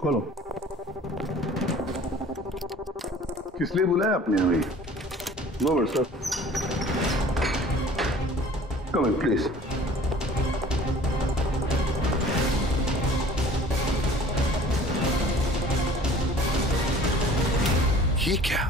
खोलो। किस लिए बुलाया आपने हमें? No sir, come in please. ये क्या?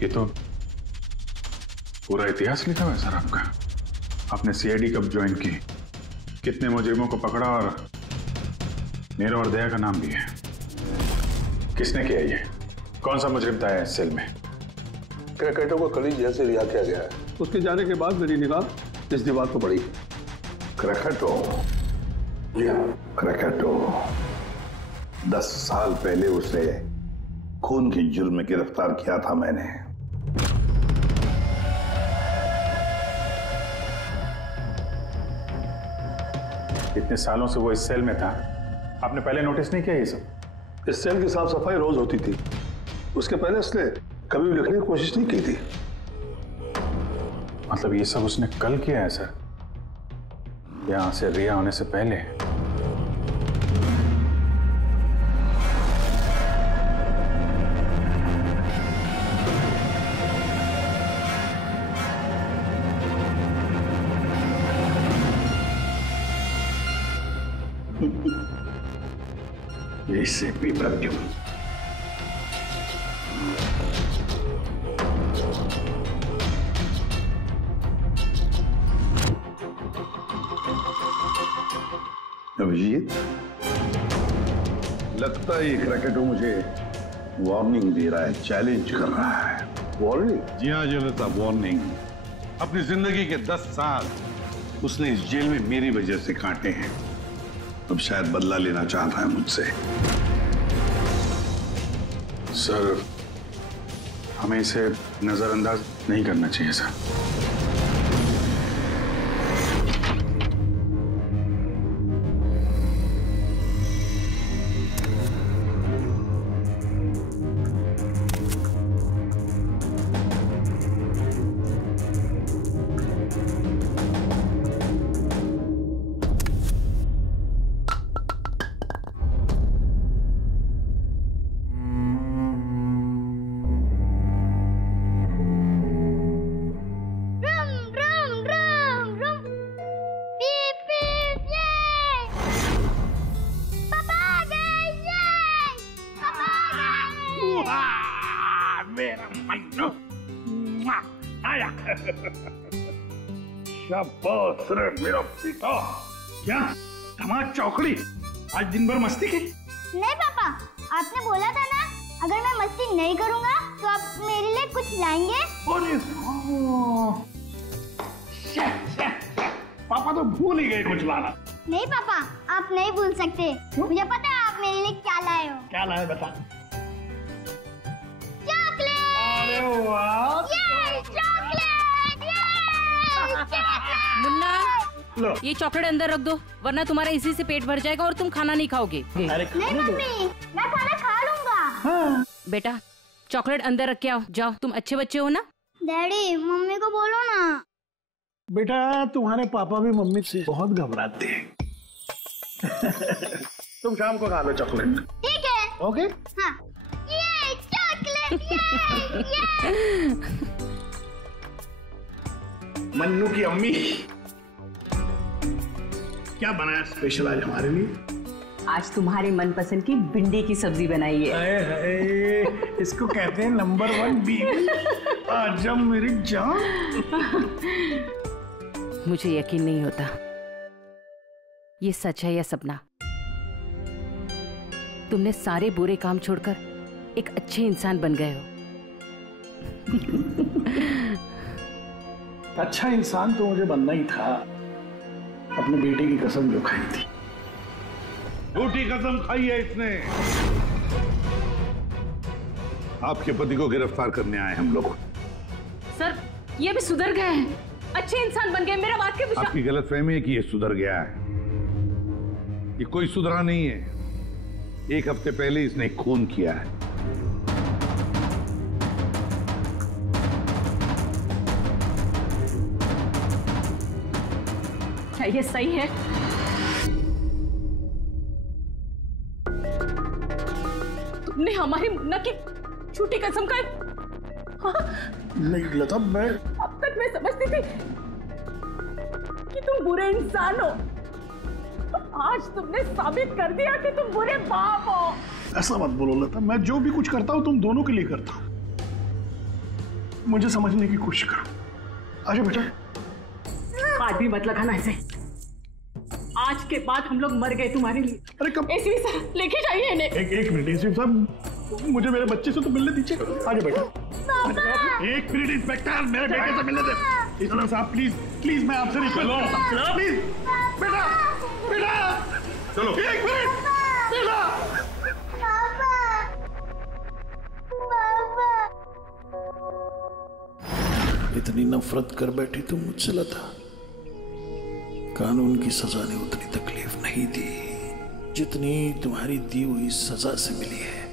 ये तो पूरा इतिहास लिखा हुआ है सर आपका। आपने सीआईडी कब ज्वाइन की, कितने मुजरिमों को पकड़ा और मेरा और दया का नाम भी है। किसने किया ये? कौन सा मुजरिम था इस सेल में? क्रैकेटो को कल ही जेल से रिहा किया गया है। उसके जाने के बाद मेरी निगाह इस दीवार को पड़ी। क्रैकेटो, क्रैकेटो 10 साल पहले उसे खून के जुर्म में गिरफ्तार किया था मैंने। इतने सालों से वो इस सेल में था, आपने पहले नोटिस नहीं किया ये सब? इस सेल की साफ सफाई रोज होती थी। उसके पहले उसने कभी भी लिखने की कोशिश नहीं की थी। मतलब ये सब उसने कल किया है सर, यहां से रिहा होने से पहले? इससे भी प्रत्युम अभिजीत, लगता है ये क्रैकेटो मुझे वार्निंग दे रहा है, चैलेंज कर रहा है। वार्निंग? जी हाँ जलता, वार्निंग। अपनी जिंदगी के 10 साल उसने इस जेल में मेरी वजह से काटे हैं। अब शायद बदला लेना चाहता है मुझसे। सर, हमें इसे नजरअंदाज नहीं करना चाहिए सर। शाबाश रे मेरा पिता। क्या धमाल चौकड़ी, आज दिन भर मस्ती की? नहीं पापा, आपने बोला था ना अगर मैं मस्ती नहीं करूंगा तो आप मेरे लिए कुछ लाएंगे। अरे पापा तो भूल ही गए कुछ लाना। नहीं पापा, आप नहीं भूल सकते। मुझे पता है आप मेरे लिए क्या लाए हो। क्या लाए बता। चॉकलेट। अरे वाह, मुन्ना, लो ये चॉकलेट अंदर रख दो, वरना तुम्हारा इसी से पेट भर जाएगा और तुम खाना नहीं खाओगे। अरे नहीं मम्मी, मैं खाना खा लूंगा। हाँ। बेटा चॉकलेट अंदर रख के आओ, जाओ, तुम अच्छे बच्चे हो ना। डैडी मम्मी को बोलो ना। बेटा तुम्हारे पापा भी मम्मी से बहुत घबराते हैं। तुम शाम को खा लो चॉकलेट। ठीक है। ओके। हाँ। ये चॉकलेट, ये। मन्नू की अम्मी क्या बनाया स्पेशल आज हमारे लिए? आज तुम्हारे मनपसंद की भिंडी की सब्जी बनाई है। इसको कहते हैं नंबर 1 बीवी। आज जब मेरी जान। मुझे यकीन नहीं होता ये सच है या सपना। तुमने सारे बुरे काम छोड़कर एक अच्छे इंसान बन गए हो। अच्छा इंसान तो मुझे बनना ही था। अब अपने बेटे की कसम जो खाई थी। झूठी कसम खाई है इसने। आपके पति को गिरफ्तार करने आए हम लोग। सर ये भी सुधर गए हैं, अच्छे इंसान बन गए, मेरा बात के विश्वास। आपकी गलतफहमी है कि ये सुधर गया है। ये कोई सुधरा नहीं है। एक हफ्ते पहले इसने खून किया है। क्या ये सही है? तुमने हमारी मुन्ना की झूठी कसम खाई? हाँ? नहीं लता, मैं अब तक मैं समझती थी कि तुम बुरे इंसान हो। आज तुमने साबित कर दिया कि तुम बुरे बाप हो। ऐसा मत बोलो लता, मैं जो भी कुछ करता हूं तुम दोनों के लिए करता हूं। मुझे समझने की कोशिश करो। आजा बेटा। आज भी मत लगाना इसे। आज के बाद हम लोग मर गए तुम्हारे लिए। अरे कब? एसपी साहब लेके जाइए इन्हें। एक मिनट एसपी साहब, मुझे मेरे बच्चे से तो मिलने दीजिए। आजा बेटा। एक मिनट इंस्पेक्टर, मेरे बेटे से मिलने दे। एसपी साहब प्लीज प्लीज, मैं आपसे रिक्वेस्ट करता हूं प्लीज। बेटा बेटा चलो। एक मिनट बेटा। इतनी नफरत कर बैठी तुम मुझसे लता। कानून की सजा ने उतनी तकलीफ नहीं दी जितनी तुम्हारी दी हुई सजा से मिली है।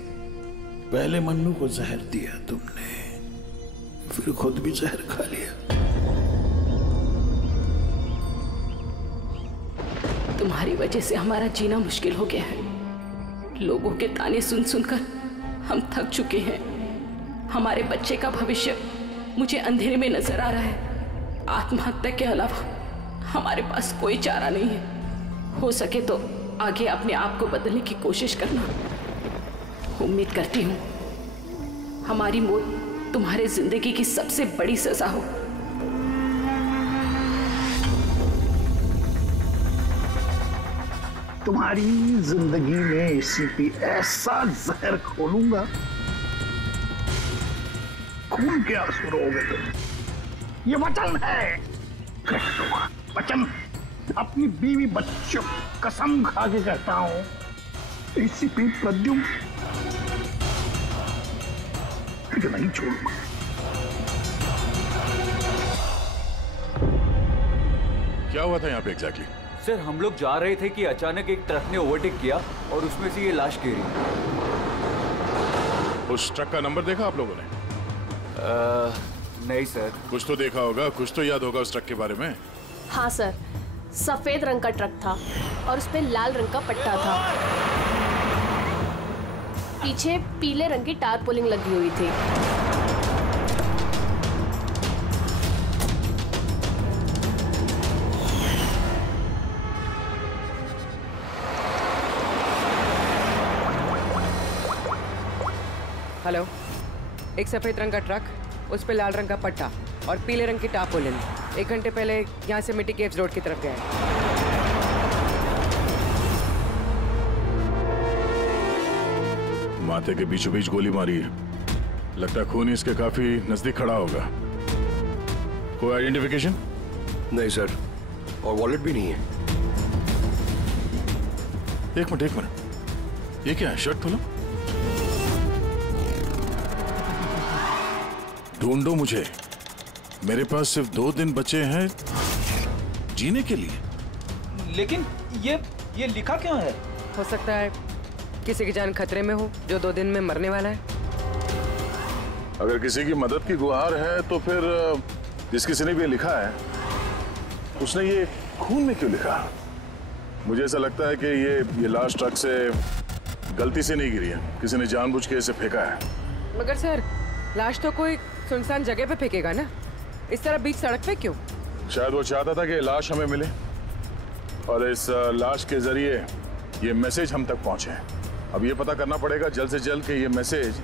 पहले मन्नू को जहर दिया तुमने, फिर खुद भी जहर खा लिया। तुम्हारी वजह से हमारा जीना मुश्किल हो गया है। लोगों के ताने सुन सुनकर हम थक चुके हैं। हमारे बच्चे का भविष्य मुझे अंधेरे में नजर आ रहा है। आत्महत्या के अलावा हमारे पास कोई चारा नहीं है। हो सके तो आगे अपने आप को बदलने की कोशिश करना। उम्मीद करती हूँ हमारी मौत तुम्हारे जिंदगी की सबसे बड़ी सजा हो। तुम्हारी जिंदगी में एसीपी ऐसा जहर खोलूंगा, खून के आंसू रोगे तुम। ये वचन है, वचन। अपनी बीवी बच्चों कसम खा के कहता हूं एसीपी प्रद्युम्न नहीं छोड़ूंगा। क्या हुआ था यहाँ पे एग्जैक्टली? सर हम लोग जा रहे थे कि अचानक एक ट्रक ने ओवरटेक किया और उसमें से ये लाश गिरी। उस ट्रक का नंबर देखा आप लोगों ने? नहीं सर। कुछ तो देखा होगा, कुछ तो याद होगा उस ट्रक के बारे में। हाँ सर, सफेद रंग का ट्रक था और उस पे लाल रंग का पट्टा था। पीछे पीले रंग की टारपोलिंग लगी हुई थी। हेलो, एक सफेद रंग का ट्रक, उस पे लाल रंग का पट्टा और पीले रंग की टारपोलिन 1 घंटे पहले यहाँ से मिट्टी केव्स रोड की तरफ गया है। माथे के बीचों बीच गोली मारी है। लगता है खून इसके काफी नजदीक खड़ा होगा। कोई आइडेंटिफिकेशन? नहीं सर, और वॉलेट भी नहीं है। एक मिनट, ये क्या है? शर्ट खोलो, ढूंढो मुझे। मेरे पास सिर्फ 2 दिन बचे हैं जीने के लिए। लेकिन ये लिखा क्यों है? हो सकता है किसी की जान खतरे में हो जो 2 दिन में मरने वाला है। अगर किसी की मदद की गुहार है तो फिर जिस किसी ने भी लिखा है उसने ये खून में क्यों लिखा? मुझे ऐसा लगता है कि ये लाश ट्रक से गलती से नहीं गिरी है, किसी ने जानबूझ के इसे फेंका है। मगर सर, लाश तो कोई सुनसान जगह पे फेंकेगा ना, इस तरह बीच सड़क पे क्यों? शायद वो चाहता था कि लाश हमें मिले और इस लाश के जरिए ये मैसेज हम तक पहुंचे। अब ये पता करना पड़ेगा जल्द से जल्द कि ये मैसेज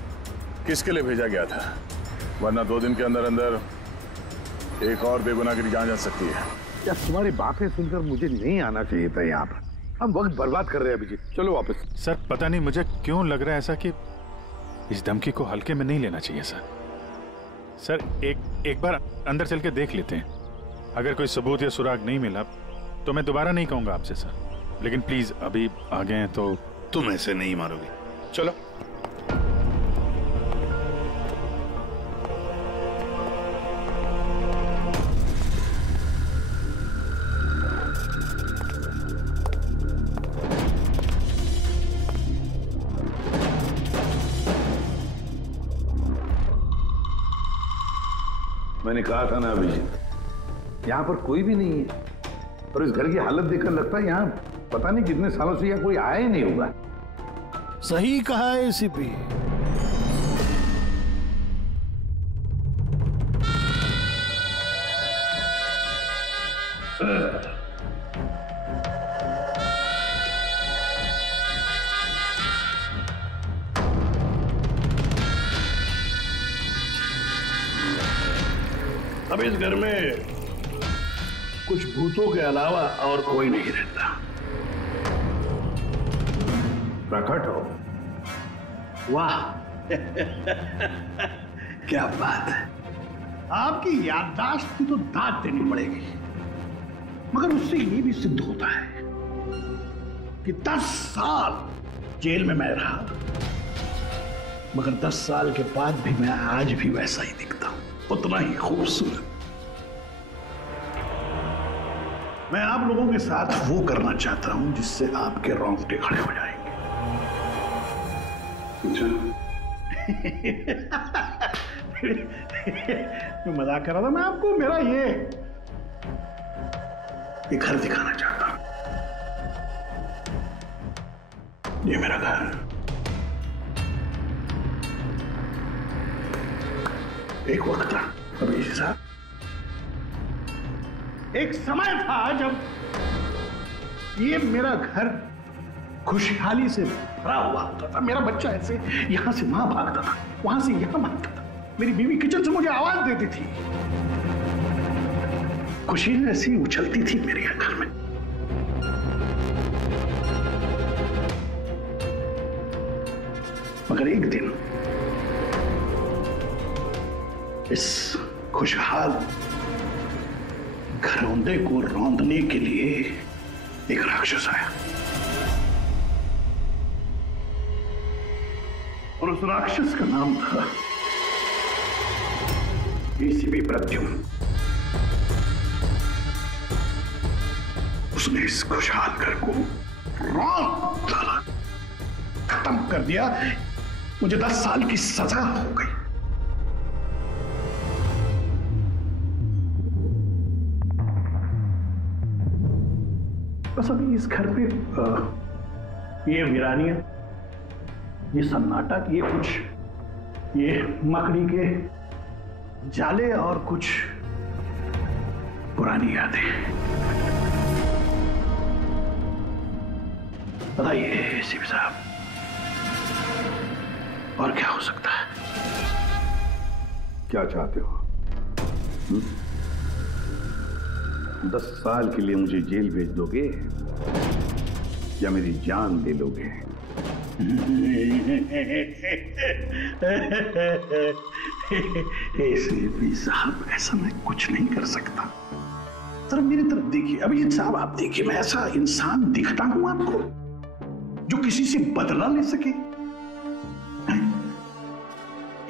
किसके लिए भेजा गया था, वरना 2 दिन के अंदर अंदर एक और बेगुनाह की जान जा सकती है। क्या तुम्हारी बातें सुनकर मुझे नहीं आना चाहिए था यहाँ पर? हम वक्त बर्बाद कर रहे हैं अभिजीत, चलो वापस। सर पता नहीं मुझे क्यों लग रहा है ऐसा कि इस धमकी को हल्के में नहीं लेना चाहिए सर। सर एक बार अंदर चल के देख लेते हैं, अगर कोई सबूत या सुराग नहीं मिला तो मैं दोबारा नहीं कहूंगा आपसे सर, लेकिन प्लीज अभी आ गए हैं तो। तुम ऐसे नहीं मारोगे, चलो। मैंने कहा था ना अभिजीत, यहाँ पर कोई भी नहीं है, और इस घर की हालत देखकर लगता है यहाँ पता नहीं कितने सालों से यहाँ कोई आया ही नहीं होगा। सही कहा है एसीपी। अब इस घर में कुछ भूतों के अलावा और कोई नहीं रहता। प्रकट हो। वाह क्या बात है। आपकी याददाश्त की तो दाद देनी पड़ेगी, मगर उससे ये भी सिद्ध होता है कि 10 साल जेल में मैं रहा, मगर 10 साल के बाद भी मैं आज भी वैसा ही दिखता हूं, उतना ही खूबसूरत। मैं आप लोगों के साथ वो करना चाहता हूं जिससे आपके रोंगटे खड़े हो जाएंगे। मैं मजाक कर रहा था। मैं आपको मेरा ये घर दिखाना चाहता हूं। ये मेरा घर एक वक्त था, अभी साहब, एक समय था जब ये मेरा घर खुशहाली से भरा हुआ होता था। मेरा बच्चा ऐसे यहां से वहां भागता था, वहां से यहां भागता था। मेरी बीवी किचन से मुझे आवाज देती थी, खुशी ऐसी उछलती थी मेरे घर में। मगर एक दिन इस खुशहाल घरौंदे को रौंदने के लिए एक राक्षस आया, और उस राक्षस का नाम था एसीपी प्रद्युम्न। उसने इस खुशहाल घर को रौंद डाला, खत्म कर दिया। मुझे 10 साल की सजा हो गई। बस अभी इस घर पे ये वीरानियां, ये सन्नाटा, ये कुछ ये मकड़ी के जाले और कुछ पुरानी यादें। बताइए एसीपी साहब, और क्या हो सकता है? क्या चाहते हो? 10 साल के लिए मुझे जेल भेज दोगे या मेरी जान ले लोगे? एसीपी साहब, ऐसा मैं कुछ नहीं कर सकता। सर मेरी तरफ देखिए। अभी साहब आप देखिए, मैं ऐसा इंसान दिखता हूं आपको जो किसी से बदला ले सके?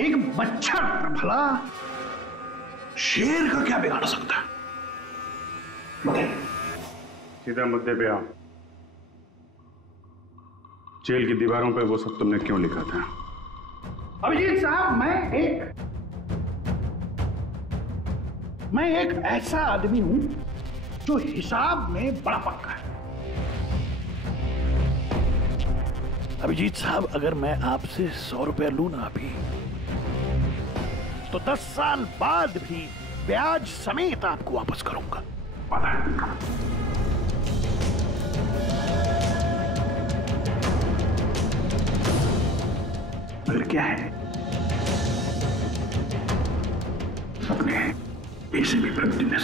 एक बच्चा भला शेर का क्या बिगाड़ सकता है? सीधा मुद्दे पे आओ। जेल की दीवारों पे वो सब तुमने क्यों लिखा था? अभिजीत साहब, मैं एक ऐसा आदमी हूं जो हिसाब में बड़ा पक्का है। अभिजीत साहब, अगर मैं आपसे 100 रुपया लूं ना अभी, तो 10 साल बाद भी ब्याज समेत आपको वापस करूंगा। फिर क्या है, अपने एसीपी प्रद्युम्न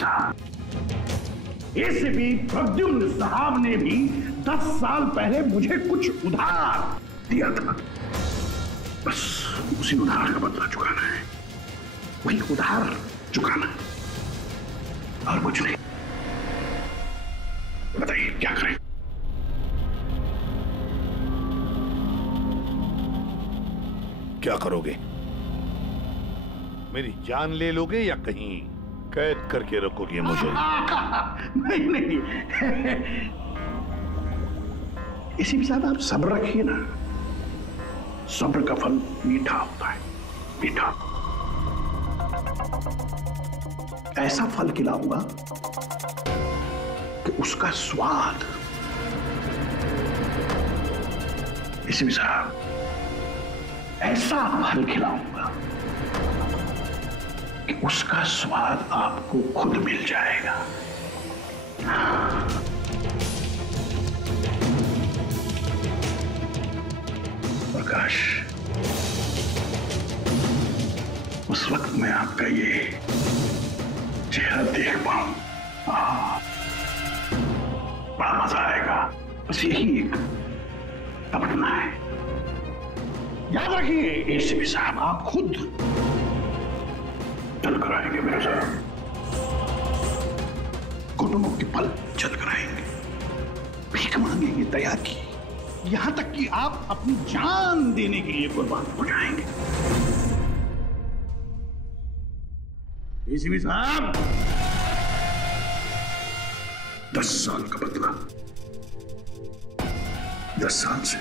साहब ने भी 10 साल पहले मुझे कुछ उधार दिया था। बस उसी उधार का बदला चुकाना है, वही उधार चुकाना है, और कुछ नहीं। करोगे? मेरी जान ले लोगे या कहीं कैद करके रखोगे मुझे? नहीं नहीं, इसी के साथ आप सब्र रखिए ना, सब्र का फल मीठा होता है, मीठा। ऐसा फल खिलाऊंगा कि उसका स्वाद, इसी साहब ऐसा फल खिलाऊंगा कि उसका स्वाद आपको खुद मिल जाएगा। प्रकाश, उस वक्त मैं आपका ये चेहरा देख पाऊं, बड़ा मजा आएगा। बस यही एक तमन्ना है। याद रखिए एसीपी साहब, आप खुद चल कर आएंगे मेरे साथ, घुटनों के पल चल कर आएंगे, भीख मांगेंगे दया की, यहां तक कि आप अपनी जान देने के लिए कुर्बान हो जाएंगे। एसीपी साहब, 10 साल का बदला, 10 साल से।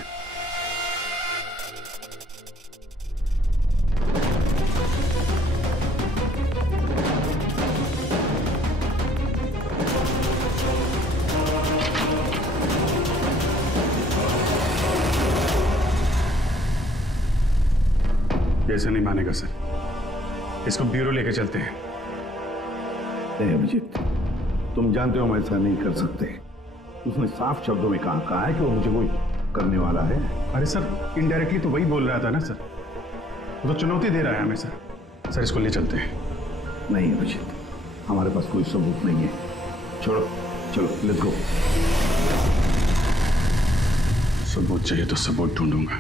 ऐसा नहीं मानेगा सर, इसको ब्यूरो लेके चलते हैं। नहीं अभिजीत, तुम जानते हो हम ऐसा नहीं कर सकते। उसने साफ शब्दों में कहा है कि वो मुझे कोई करने वाला है। अरे सर, इनडायरेक्टली तो वही बोल रहा था ना सर, वो तो चुनौती दे रहा है हमें सर। सर इसको ले चलते हैं। नहीं अभिजीत, हमारे पास कोई सबूत नहीं है। छोड़ो, चलो लेट्स गो। सबूत चाहिए तो सबूत ढूंढूंगा,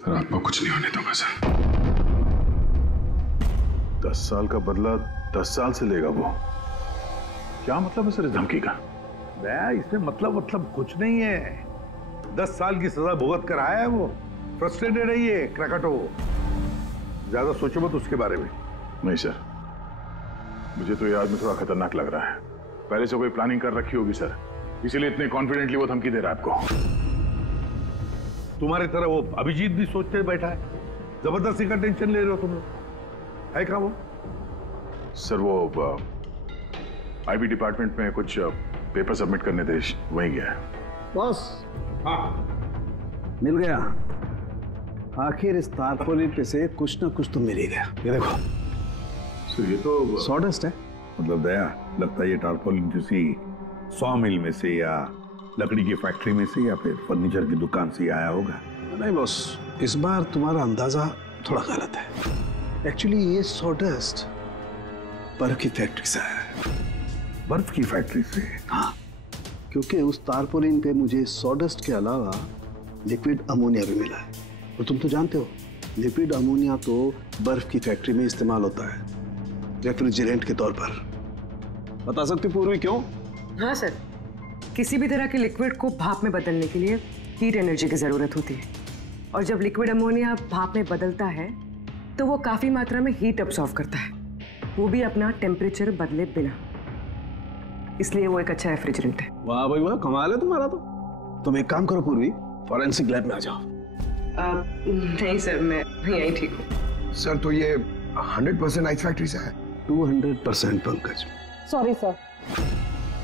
पर आपको कुछ नहीं होने दूंगा सर। 10 साल का बदला 10 साल से लेगा वो? क्या मतलब है सर इस धमकी का? इसमें मतलब कुछ नहीं है। 10 साल की सजा भुगत कर आया है वो। फ्रस्ट्रेटेड है ये क्रैकटो। ज्यादा सोचो मत उसके बारे में। नहीं सर, मुझे तो ये आदमी थोड़ा खतरनाक लग रहा है। पहले से कोई प्लानिंग कर रखी होगी सर, इसीलिए इतने कॉन्फिडेंटली वो धमकी दे रहा है आपको। तुम्हारी तरह वो अभिजीत भी सोचते बैठा है। जबरदस्ती का टेंशन ले रहे हो तुम लोग, है क्या वो? सर वो आईबी डिपार्टमेंट में कुछ पेपर सबमिट करने थे, वहीं गया है। बॉस, हाँ मिल गया। आखिर इस तारपोलिन पे से कुछ ना कुछ तो मिल ही गया। ये देखो सर, ये तो सॉडस्ट है। मतलब दया, लगता है ये टारपोलिन किसी सॉ मिल में से या लकड़ी की फैक्ट्री में से या फिर फर्नीचर की दुकान से आया होगा। नहीं बॉस, इस बार तुम्हारा अंदाजा थोड़ा गलत है। एक्चुअली ये सॉडस्ट बर्फ की फैक्ट्री से है। बर्फ की फैक्ट्री से? हाँ, क्योंकि उस तारपोलिन पे मुझे सॉडस्ट के अलावा लिक्विड अमोनिया भी मिला है। और तुम तो जानते हो, लिक्विड अमोनिया तो बर्फ की फैक्ट्री में इस्तेमाल होता है रेफ्रिजरेंट के तौर पर। बता सकते पूर्वी क्यों? हाँ सर, किसी भी तरह के लिक्विड को भाप में बदलने के लिए हीट एनर्जी की जरूरत होती है, और जब लिक्विड अमोनिया भाप में बदलता है तो वो काफी मात्रा में हीट अब्सॉर्ब करता है, वो भी अपना टेम्परेचर बदले बिना। इसलिए वो एक अच्छा रेफ्रिजरेंट है। वाह भाई वाह, कमाल है तुम्हारा तो। तुम एक काम करो पूर्वी, फॉरेंसिक लैब में आ जाओ। नहीं सर, मैं यहीं ठीक हूँ। सर तो ये 100% आइस फैक्ट्री से है? 200% पंकज। सॉरी सर,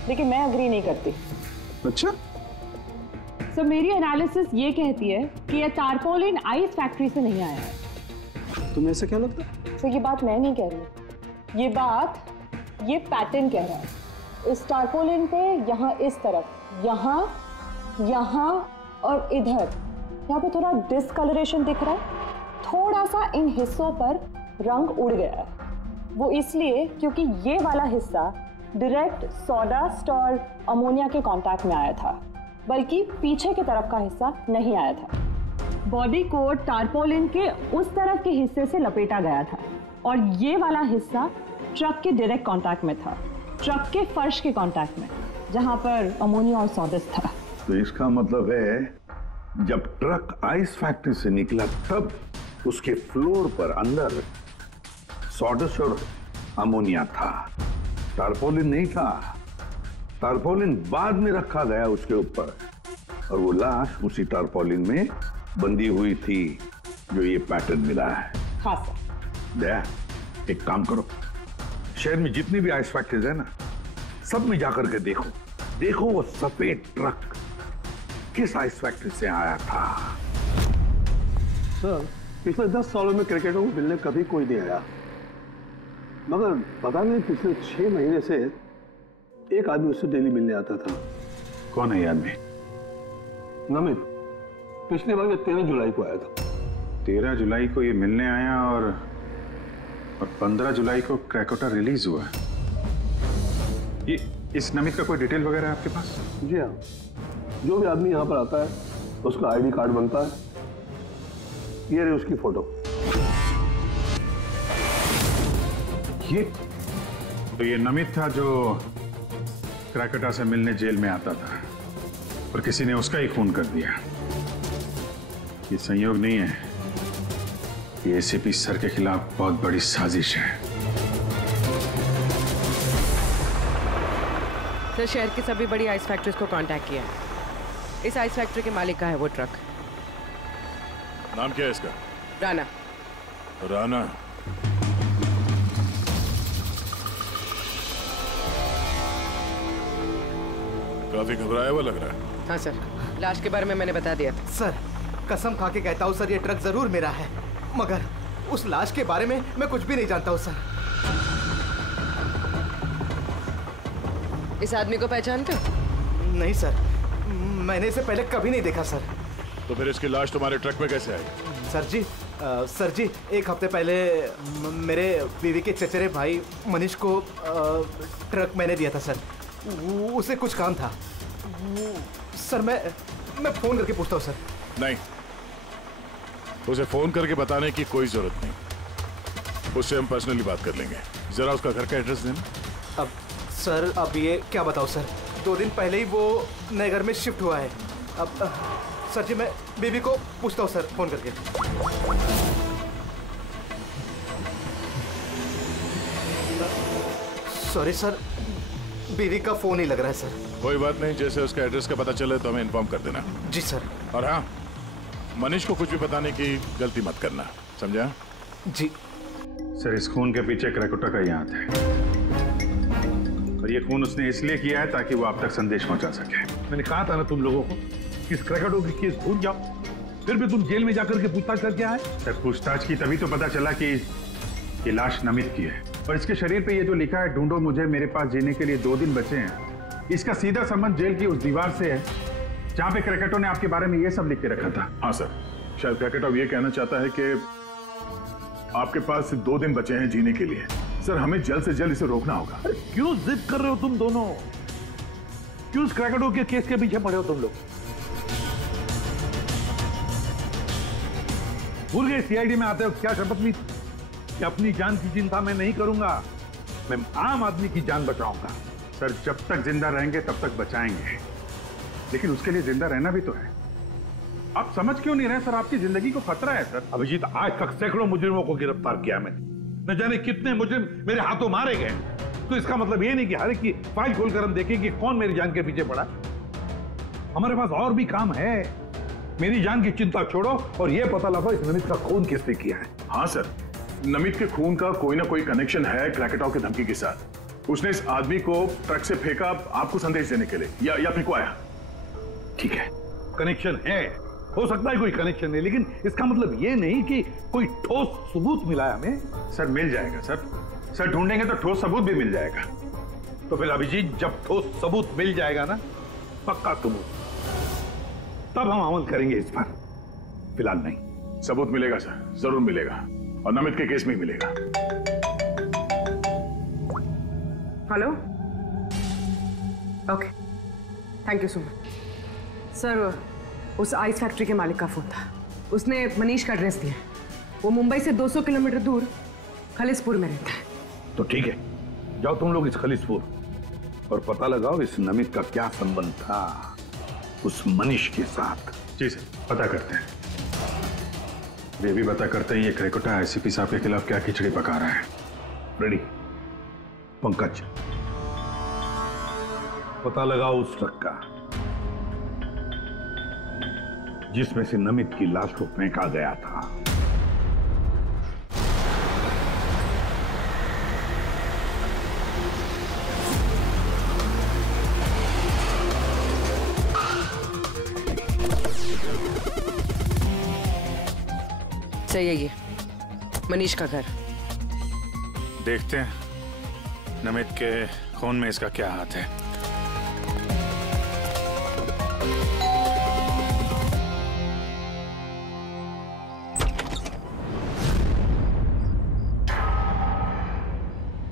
लेकिन मैं अग्री नहीं करती। अच्छा? सर मेरी एनालिसिस ये कहती है कि ये टारपोलिन आइस फैक्ट्री से नहीं आया है। तुम्हें ऐसा क्या लगता है? सर ये बात मैं नहीं कह रही, ये बात ये पैटर्न कह रहा है। इस टारपोलिन पे यहाँ इस तरफ, यहाँ, यहाँ और इधर, यहाँ पे थोड़ा डिस्कलरेशन दिख रहा है। थोड़ा सा इन हिस्सों पर रंग उड़ गया है। वो इसलिए क्योंकि ये वाला हिस्सा डायरेक्ट सॉडस्ट और अमोनिया के कांटेक्ट में आया था, बल्कि पीछे की तरफ का हिस्सा नहीं आया था। बॉडी को टारपोलिन के उस तरफ के हिस्से से लपेटा गया था और ये वाला हिस्सा ट्रक के डायरेक्ट कांटेक्ट में था, ट्रक के फर्श के कांटेक्ट में, जहां पर अमोनिया और सॉडस्ट था। तो इसका मतलब है जब ट्रक आइस फैक्ट्री से निकला तब उसके फ्लोर पर अंदर सॉडस्ट और अमोनिया था, टारपोलिन नहीं था। टारपोलिन बाद में रखा गया उसके ऊपर और वो लाश उसी टारपोलिन में बंधी हुई थी जो ये पैटर्न मिला है। हाँ सर। दया, एक काम करो, शहर में जितनी भी आइस फैक्ट्रीज है ना, सब में जाकर के देखो, देखो वो सफेद ट्रक किस आइस फैक्ट्री से आया था। सर, पिछले 10 सालों में क्रिकेटरों को मिलने कभी कोई नहीं आया, मगर पता नहीं पिछले 6 महीने से एक आदमी उससे डेली मिलने आता था। कौन है ये आदमी? नमित, पिछली बार 13 जुलाई को आया था। 13 जुलाई को ये मिलने आया और 15 जुलाई को क्रैकोटा रिलीज हुआ। ये इस नमित का कोई डिटेल वगैरह है आपके पास? जी हाँ, जो भी आदमी यहाँ पर आता है उसका आईडी कार्ड बनता है। ये रही उसकी फोटो। ये नमित था जो क्रैकोटा से मिलने जेल में आता था और किसी ने उसका ही खून कर दिया। ये संयोग नहीं है, ये एसीपी सर के खिलाफ बहुत बड़ी साजिश है। सर, शहर की सभी बड़ी आइस फैक्ट्रीज को कांटेक्ट किया है। इस आइस फैक्ट्री के मालिक का है वो ट्रक। नाम क्या है इसका? राणा। राणा? काफी घबराया हुआ लग रहा है। हाँ सर, लाश के बारे में मैंने बता दिया था। सर, कसम खा के कहता हूँ सर, ये ट्रक जरूर मेरा है, मगर उस लाश के बारे में मैं कुछ भी नहीं जानता हूँ सर। इस आदमी को पहचानते हो? नहीं सर, मैंने इसे पहले कभी नहीं देखा सर। तो फिर इसकी लाश तुम्हारे ट्रक में कैसे आई? सर जी, एक हफ्ते पहले मेरे बीवी के चचेरे भाई मनीष को ट्रक मैंने दिया था सर। उसे कुछ काम था सर। मैं फोन करके पूछता हूँ सर। नहीं, उसे फोन करके बताने की कोई जरूरत नहीं, उससे हम पर्सनली बात कर लेंगे। जरा उसका घर का एड्रेस देना। अब सर, अब ये क्या बताओ सर, 2 दिन पहले ही वो नए घर में शिफ्ट हुआ है। अब सर जी, मैं बीबी को पूछता हूँ सर फोन करके। सॉरी सर, बीवी का फोन ही लग रहा है सर। कोई बात नहीं, जैसे उसका एड्रेस का पता चले तो हमें इन्फॉर्म कर देना। जी सर। और हाँ, मनीष को कुछ भी बताने की गलती मत करना, समझा? जी सर, इस खून के पीछे क्रैकोटा का ही हाथ है और ये खून उसने इसलिए किया है ताकि वो आप तक संदेश पहुंचा सके। मैंने कहा था ना तुम लोगों को, इस क्रैकोटा की केस भूल जाओ, फिर भी तुम जेल में जाकर के पूछताछ करके आए। सर, पूछताछ की तभी तो पता चला कि ये लाश नमित की है और इसके शरीर पे ये जो लिखा है, ढूंढो मुझे, मेरे पास जीने के लिए 2 दिन बचे हैं, इसका सीधा संबंध जेल की उस दीवार से है जहां पे क्रैकोटा ने आपके बारे में ये सब लिख के रखा था। हाँ सर, शायद क्रैकोटा ये कहना चाहता है कि आपके पास 2 दिन बचे हैं जीने के लिए। सर, हमें जल्द से जल्द इसे रोकना होगा। अरे क्यों जिद कर रहे हो तुम दोनों? क्यों इस क्रैकोटा के केस के पीछे पड़े हो तुम लोग? भूल गए सीआईडी में आते हो क्या शपथ ली कि अपनी जान की चिंता मैं नहीं करूंगा, मैं आम आदमी की जान बचाऊंगा। सर, जब तक जिंदा रहेंगे तब तक बचाएंगे, लेकिन उसके लिए जिंदा रहना भी तो है। आप समझ क्यों नहीं रहे सर? आपकी जिंदगी को खतरा है सर। अभिजीत, आज तक सैकड़ों मुजरिमों को गिरफ्तार किया मैंने, न जाने कितने मुजरिम मेरे हाथों मारे गए। तो इसका मतलब ये नहीं कि हर एक की फाइल खोलकर हम देखें कि कौन मेरी जान के पीछे पड़ा। हमारे पास और भी काम है। मेरी जान की चिंता छोड़ो और ये पता लगाओ इस नमित का खून किसने किया है। हाँ सर, नमित के खून का कोई ना कोई कनेक्शन है क्रैकोटा के धमकी के साथ। उसने इस आदमी को ट्रक से फेंका आपको संदेश देने के लिए, या फेंकवाया। ठीक है, कनेक्शन है, हो सकता है कोई कनेक्शन है, लेकिन इसका मतलब ये नहीं कि कोई ठोस सबूत मिला है हमें। सर, मिल जाएगा सर। सर, ढूंढेंगे तो ठोस सबूत भी मिल जाएगा। तो फिर अभिजीत, जब ठोस सबूत मिल जाएगा ना, पक्का सबूत, तब हम अमल करेंगे इस पर, फिलहाल नहीं। सबूत मिलेगा सर, जरूर मिलेगा, और नमित के केस में ही मिलेगा। Hello, okay, thank you so much. Sir, उस आइस फैक्ट्री के मालिक का फोन था, उसने मनीष का एड्रेस दिया। वो मुंबई से 200 किलोमीटर दूर खलिसपुर में रहता है। तो ठीक है, जाओ तुम लोग इस खलिसपुर और पता लगाओ इस नमित का क्या संबंध था उस मनीष के साथ। जी सर, पता करते हैं। ये भी पता करते हैं ये क्रेकोटा आईसीपी साहब के खिलाफ क्या खिचड़ी पका रहा है। रेडी। पंकज, पता लगाओ उस ट्रक का जिसमें से नमित की लाश को फेंका गया था। सही है, ये मनीष का घर। देखते हैं नमित के खून में इसका क्या हाथ है।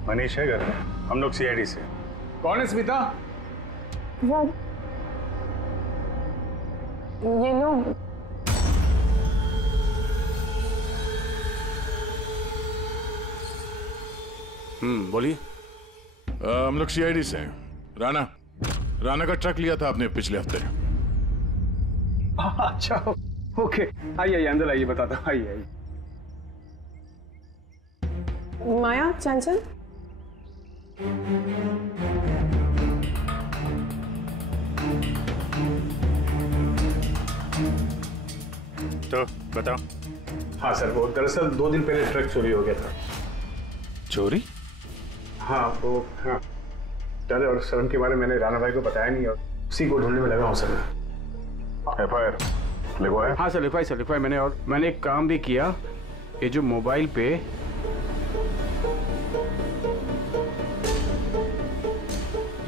मनीष है घर में, हम लोग सीआईडी से। कौन है स्मिता? ये लोग बोलिए। हम लोग सीआईडी से हैं। राणा का ट्रक लिया था आपने पिछले हफ्ते। अच्छा, ओके, आइए अंदर आइए, बताता हूँ। आइए। माया, चंचल, तो बताओ। हाँ सर, वो दरअसल 2 दिन पहले ट्रक चोरी हो गया था। चोरी? हाँ, वो हाँ, डर और शर्म के बारे में मैंने राणा भाई को बताया नहीं और उसी को ढूंढने में लगा हूँ सर। एफआईआर लिखवाया? हाँ सर, लिखवाया मैंने। और मैंने एक काम भी किया, ये जो मोबाइल पे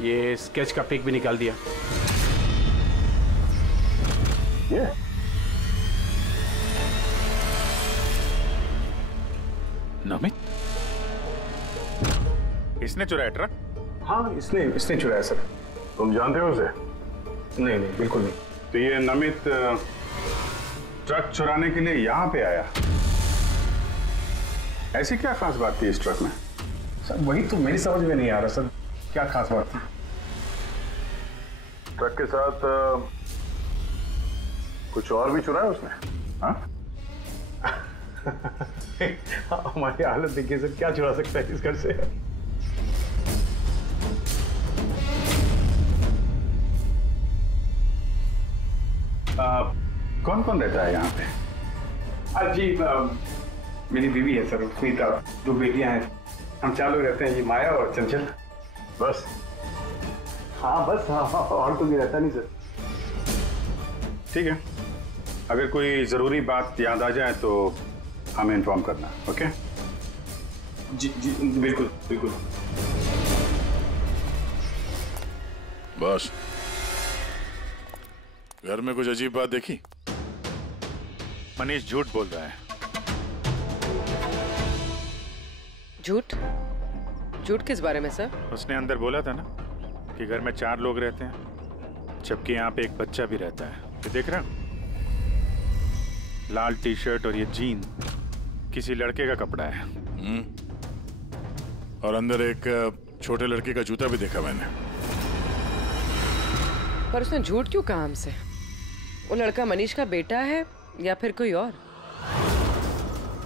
ये स्केच का पिक भी निकाल दिया। ये नमित इसने चुराया ट्रक? हाँ, इसने चुराया सर। तुम जानते हो उसे? नहीं, बिल्कुल नहीं। तो ये नमित ट्रक चुराने के लिए यहाँ पे आया, ऐसी क्या खास बात थी इस ट्रक में? सर वही तो मेरी समझ में नहीं आ रहा सर, क्या खास बात थी? ट्रक के साथ कुछ और भी चुराया उसने? हाँ? हमारी हालत देखिए सर, क्या चुरा सकता है इस घर से? कौन कौन रहता है यहाँ पे? जी, मेरी बीवी है सर, स्मिता, 2 बेटियां हैं। हम 4 लोग रहते हैं, ये माया और चंचल। बस? हाँ बस, हाँ, और कोई भी रहता नहीं सर। ठीक है, अगर कोई जरूरी बात याद आ जाए तो हमें इन्फॉर्म करना। ओके? जी, बिल्कुल। बस, घर में कुछ अजीब बात देखी? मनीष झूठ बोल रहा है। झूठ किस बारे में सर? उसने अंदर बोला था ना कि घर में 4 लोग रहते हैं, जबकि यहाँ पे एक बच्चा भी रहता है। ये देख रहे हो? लाल टी-शर्ट और ये जीन किसी लड़के का कपड़ा है। और अंदर एक छोटे लड़के का जूता भी देखा मैंने। पर उसने झूठ क्यों कहा हमसे? वो लड़का मनीष का बेटा है या फिर कोई और?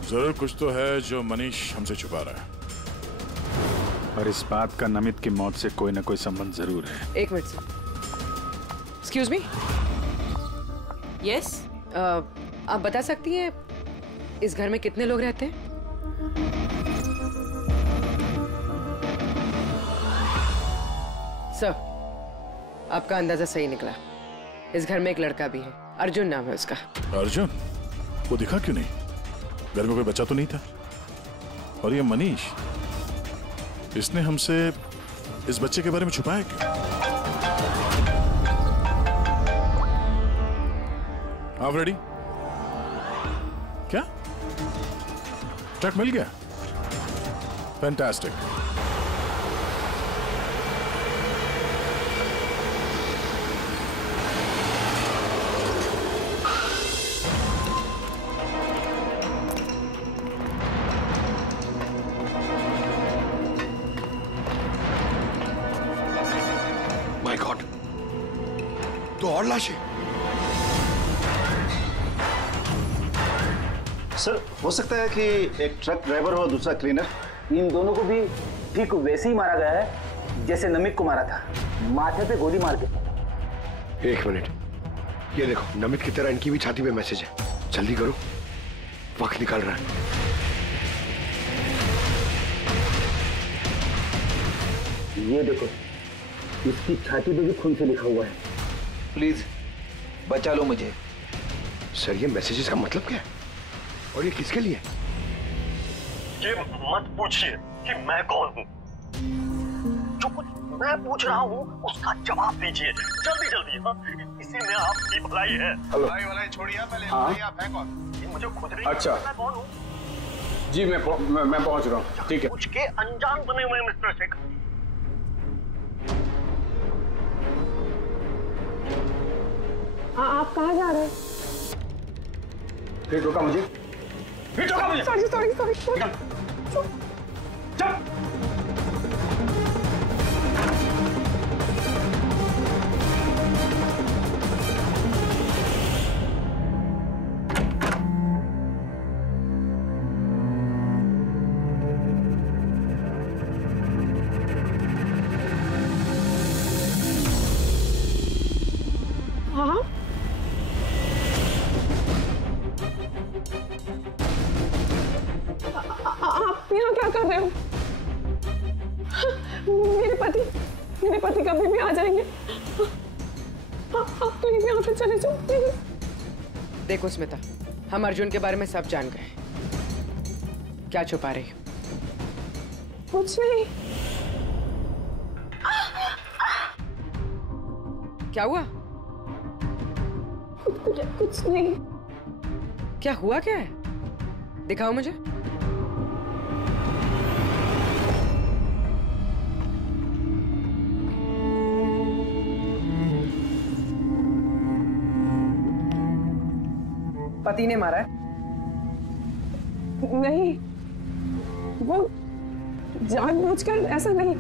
जरूर कुछ तो है जो मनीष हमसे छुपा रहा है। और इस बात का नमित की मौत से कोई ना कोई संबंध जरूर है। 1 minute sir. Excuse me. Yes? आप बता सकती हैं इस घर में कितने लोग रहते हैं? सर, आपका अंदाजा सही निकला। इस घर में एक लड़का भी है, अर्जुन नाम है उसका। अर्जुन? वो दिखा क्यों नहीं? घर में कोई बच्चा तो नहीं था? और ये मनीष, इसने हमसे इस बच्चे के बारे में छुपाया क्यों? आप रेडी? क्या? ट्रक मिल गया? फैंटास्टिक। माय गॉड, तो और लाशें। सर हो सकता है कि एक ट्रक ड्राइवर और दूसरा क्लीनर। इन दोनों को भी ठीक वैसे ही मारा गया है जैसे नमित को मारा था, माथे पे गोली मार के। 1 मिनट, ये देखो नमित की तरह इनकी भी छाती पे मैसेज है। जल्दी करो, वक्त निकल रहा है। ये देखो, इसकी छाती पे भी खून से लिखा हुआ है। प्लीज बचा लो मुझे। सर ये मैसेजेस का मतलब क्या है और ये किसके लिए? ये मत पूछिए कि मैं कौन हूँ। जो कुछ मैं पूछ रहा हूँ उसका जवाब दीजिए जल्दी जल्दी। हाँ, इसी में आपकी भलाई है। भलाई छोड़िए पहले। आप हैं कौन? ये मुझे खुद नहीं अच्छा मैं कौन हूँ। जी मैं पहुंच रहा हूँ। ठीक है। कुछ के अनजान बने हुए मिस्टर शेखर। आप कहाँ जा रहे हैं? फिर रोका मुझे। सॉरी। हाँ आप यहाँ क्या कर रहे हो? मेरे पति कभी भी आ जाएंगे। आप प्लीज यहाँ से चले जाओ प्लीज। देखो स्मिता, हम अर्जुन के बारे में सब जान गए। क्या छुपा रही हो? कुछ नहीं। क्या हुआ? कुछ नहीं। क्या हुआ क्या है? दिखाओ मुझे। पति ने मारा है? नहीं, वो जानबूझकर ऐसा नहीं,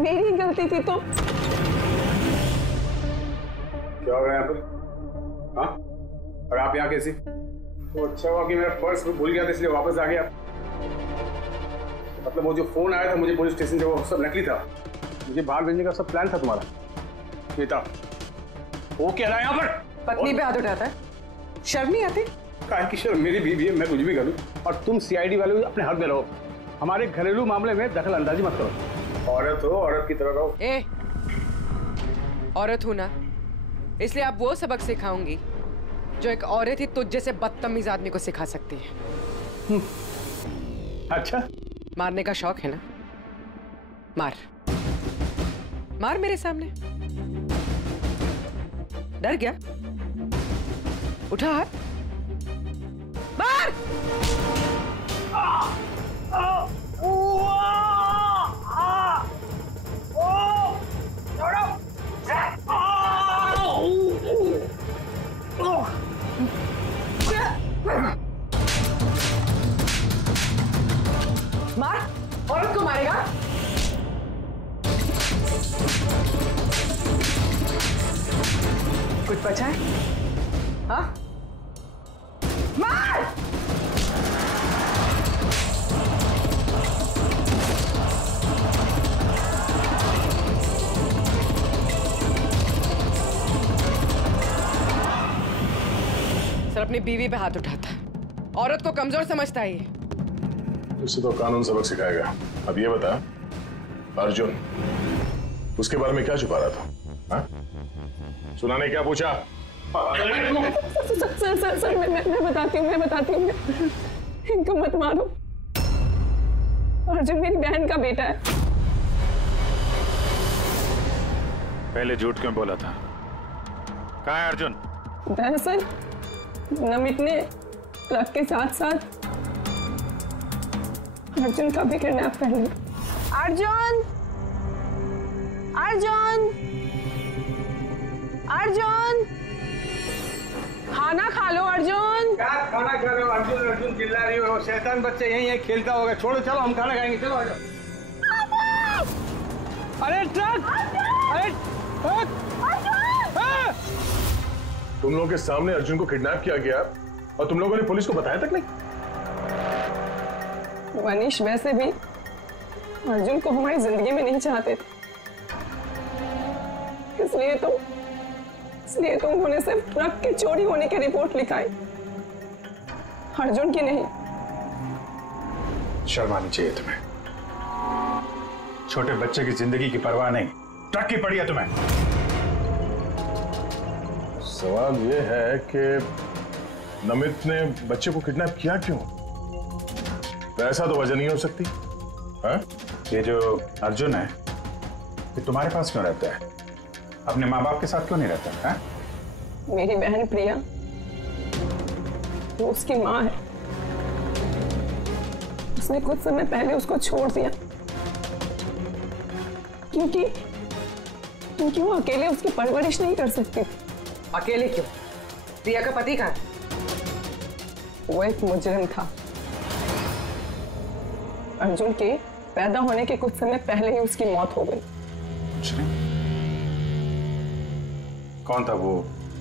मेरी गलती थी। तो क्या हो रहा है यहाँ पर? हाँ? और आप यहाँ कैसी? तो अच्छा हुआ कि मेरा पर्स भूल गया था इसलिए वापस आ गया। मतलब वो जो फोन आया था मुझे पुलिस स्टेशन से, वो सब नकली था। मुझे बाहर भेजने का सब प्लान था तुम्हारा। बेटा वो कह रहा है यहाँ पर पत्नी पे हाथ उठाता है, शर्म नहीं आती? काहे की शर्म? मेरी बीवी है, मैं कुछ भी करूँ। और तुम सीआईडी वाले अपने हद में रहो, हमारे घरेलू मामले में दखल अंदाजी मत करो। औरत हो, औरत की तरह रहो। ए, औरत हूं ना, इसलिए आप वो सबक सिखाऊंगी जो एक औरत ही तुझ जैसे बदतमीज आदमी को सिखा सकती है। अच्छा, मारने का शौक है ना? मार मार मेरे सामने। डर गया? उठा हाथ, मार। मार, औरत को मारेगा? कुछ बचा है? हाँ? मार! सर अपनी बीवी पे हाथ उठाता है, औरत को कमजोर समझता है ये। उसे तो कानून सबक सिखाएगा। अब ये बता, अर्जुन उसके बारे में क्या छुपा रहा था? हाँ? सुना ने क्या पूछा? सर मैं बताती हूँ। इनको मत मारो। अर्जुन मेरी बहन का बेटा है। पहले झूठ क्यों बोला था? कहाँ है अर्जुन? दरअसल नमित ने ट्रक के साथ साथ अर्जुन का भी किडनैप कर लिया। अर्जुन! खाना खा लो अर्जुन। क्या खाना खा रहे हो? अर्जुन चिल्ला रही हो। शैतान बच्चा यहीं खेलता होगा। छोड़ो, चलो हम खाना खाएंगे। चलो आ जाओ। अरे ट्रक! अरे ट्रक! तुम लोगों के सामने अर्जुन को किडनैप किया गया और तुम लोगों ने पुलिस को बताया तक नहीं? मनीष वैसे भी अर्जुन को हमारी जिंदगी में नहीं चाहते थे, इसलिए तो उन्होंने सिर्फ ट्रक के चोरी होने की रिपोर्ट लिखाई, अर्जुन की नहीं। शर्म आनी चाहिए तुम्हें। छोटे बच्चे की जिंदगी की परवाह नहीं, ट्रक की पड़ी है तुम्हें। सवाल ये है कि नमित ने बच्चे को किडनैप किया क्यों? ऐसा तो वजह नहीं हो सकती। हाँ? ये जो अर्जुन है ये तुम्हारे पास क्यों रहता है? अपने माँ बाप के साथ क्यों नहीं रहता है? मेरी बहन प्रिया वो उसकी माँ है, उसने कुछ समय पहले उसको छोड़ दिया क्योंकि वो अकेले उसकी परवरिश नहीं कर सकती। अकेले क्यों? प्रिया का पति कहाँ है? वो एक मुजरिम था। अर्जुन के पैदा होने के कुछ समय पहले ही उसकी मौत हो गई। कौन था वो?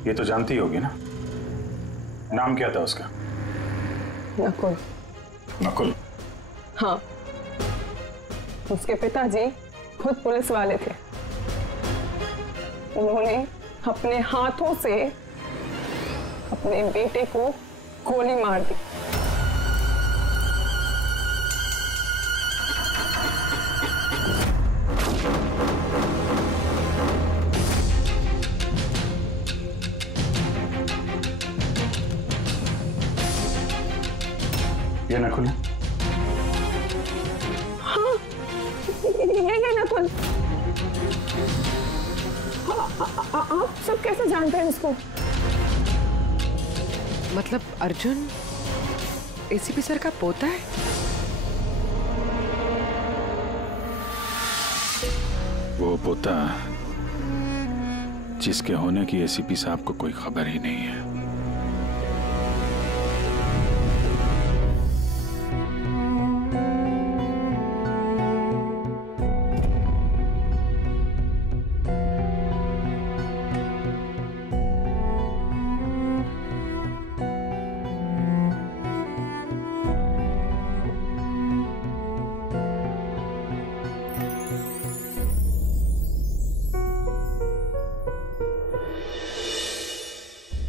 ये तो जानती होगी ना। नाम क्या था उसका? नकुल। नकुल? हाँ, उसके पिताजी खुद पुलिस वाले थे। उन्होंने अपने हाथों से अपने बेटे को गोली मार दी। ये नकुल है? हाँ, ये नकुल। आप सब कैसे जानते हैं इसको? मतलब अर्जुन एसीपी सर का पोता है? वो पोता जिसके होने की एसीपी साहब को कोई खबर ही नहीं है।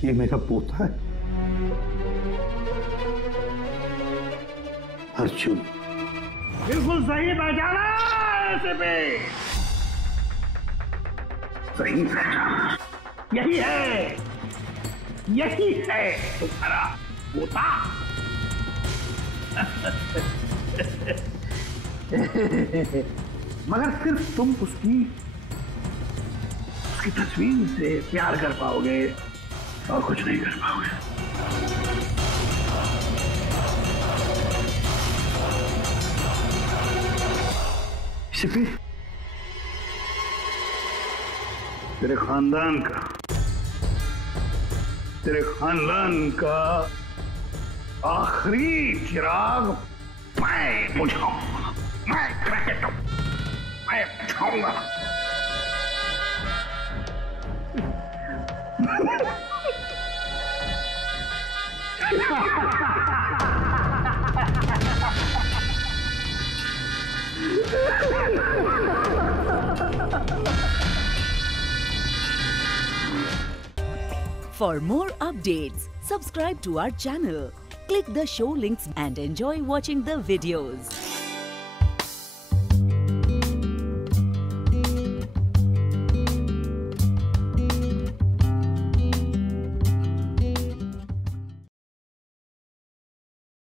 ये मेरा पोता है अर्जुन। बिल्कुल सही पहचाना ऐसे पे। सही पहचाना। यही है तुम्हारा पोता। मगर सिर्फ तुम उसकी तस्वीर से प्यार कर पाओगे और कुछ नहीं कर पाओगे। सिर्फ तेरे खानदान का आखिरी चिराग मैं बुझाऊंगा। मैं क्रैकेट हूं, मैं बुझाऊंगा। For more updates, subscribe to our channel, click the show links and enjoy watching the videos.